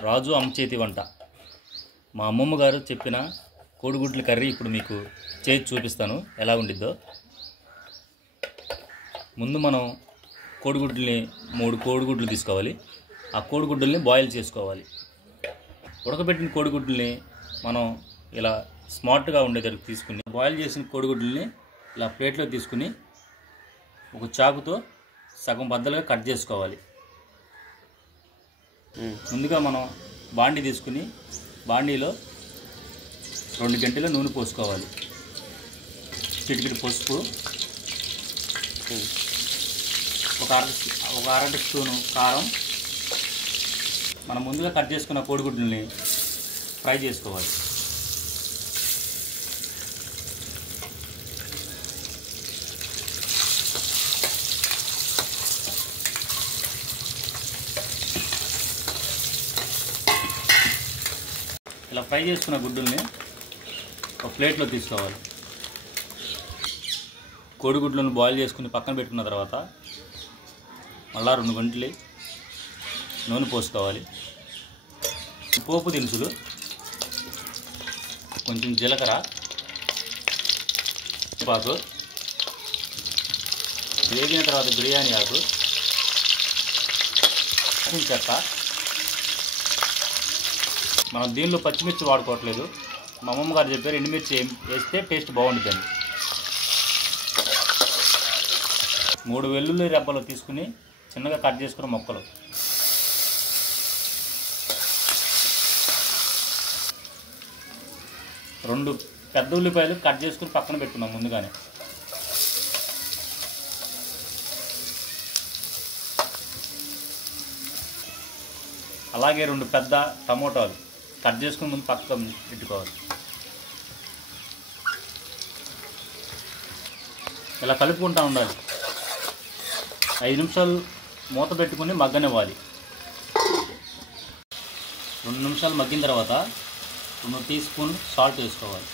రాజు అమ్మచేతి వంట. మా అమ్మమ్మ గారు చెప్పిన కోడిగుడ్ల కర్రీ ఇప్పుడు మీకు చేసి చూపిస్తాను ఎలా ఉండిద్దో. ముందు మనం కోడిగుడ్లని 3 కోడిగుడ్లు తీసుకోవాలి. ఆ కోడిగుడ్లని బాయిల్ చేసుకోవాలి. ఉడకబెట్టిన కోడిగుడ్లని మనం ఇలా స్మార్ట్గా ఉండేటట్టు తీసుకుని బాయిల్ చేసిన కోడిగుడ్లని ఇలా ప్లేట్లో తీసుకుని ఒక చాకుతో సగం బద్దలుగా కట్ చేసుకోవాలి. ముందుగా మనం బాండీ తీసుకుని బాండీలో 2 గంటల నూనె పోసుకోవాలి. చిటికెడు పసుపు, ఒక అర స్పూను కారం, మనం ముందుగా కట్ చేసుకున్న కోడిగుడ్లని ఫ్రై చేసుకోవాలి. ఇలా ఫ్రై చేసుకున్న గుడ్డుల్ని ఒక ప్లేట్లో తీసుకోవాలి. కోడిగుడ్లను బాయిల్ చేసుకుని పక్కన పెట్టుకున్న తర్వాత మళ్ళా 2 గంటలు నూనె పోసుకోవాలి. పోపు దినుసులు, కొంచెం జీలకర్ర, పాకు, వేగిన తర్వాత బిర్యానీ ఆకు, చెక్క. మనం దీనిలో పచ్చిమిర్చి వాడుకోవట్లేదు. మా అమ్మమ్మ గారు చెప్పారు ఎండుమిర్చి వేస్తే టేస్ట్ బాగుంటుందని. 3 వెల్లుల్లి రెబ్బలు తీసుకుని చిన్నగా కట్ చేసుకున్న ముక్కలు, 2 పెద్ద ఉల్లిపాయలు కట్ చేసుకుని పక్కన పెట్టుకున్నాం ముందుగానే. అలాగే 2 పెద్ద టమోటాలు కట్ చేసుకుని ముందు పక్కన పెట్టుకోవాలి. ఇలా కలుపుకుంటూ ఉండాలి. 5 నిమిషాలు మూత పెట్టుకుని మగ్గనివ్వాలి. 2 నిమిషాలు మగ్గిన తర్వాత 2 టీ స్పూన్ సాల్ట్ వేసుకోవాలి.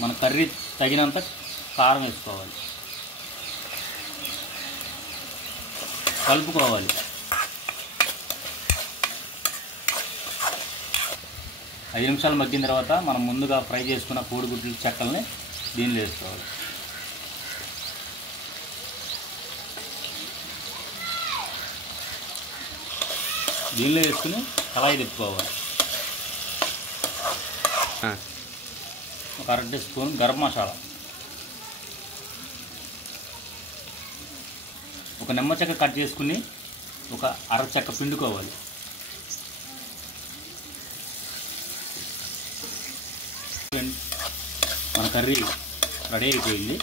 మన కర్రీ తగినంత కారం వేసుకోవాలి. కలుపుకోవాలి. 5 నిమిషాలు మగ్గిన తర్వాత మనం ముందుగా ఫ్రై చేసుకున్న కోడిగుడ్ల చెక్కల్ని దీనిలో వేసుకోవాలి. దీనిలో వేసుకుని కళాయి తిప్పుకోవాలి. ఒక 1/2 స్పూన్ గరం మసాలా, ఒక నిమ్మ చెక్క కట్ చేసుకుని ఒక అర చెక్క పిండుకోవాలి. మన కర్రీ రెడీ అయిపోయింది.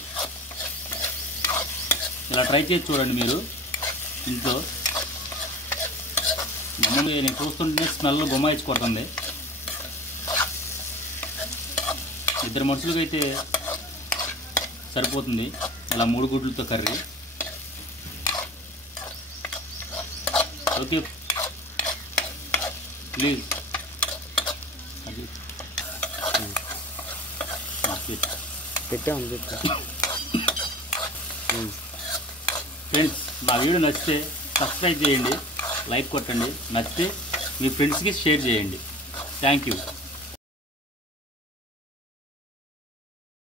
ఇలా ట్రై చేసి చూడండి మీరు ఇంట్లో. మమ్మల్ని నేను చూస్తుంటే స్మెల్ గుమ్మాయించుకుంటుంది. 2 మనుషులకి అయితే సరిపోతుంది ఇలా 3 గుడ్లతో కర్రీ. ఓకే, ప్లీజ్ ఫ్రెండ్స్, మా వీడియో నచ్చితే సబ్స్క్రైబ్ చేయండి, లైక్ కొట్టండి, నచ్చితే మీ ఫ్రెండ్స్కి షేర్ చేయండి. Thank you.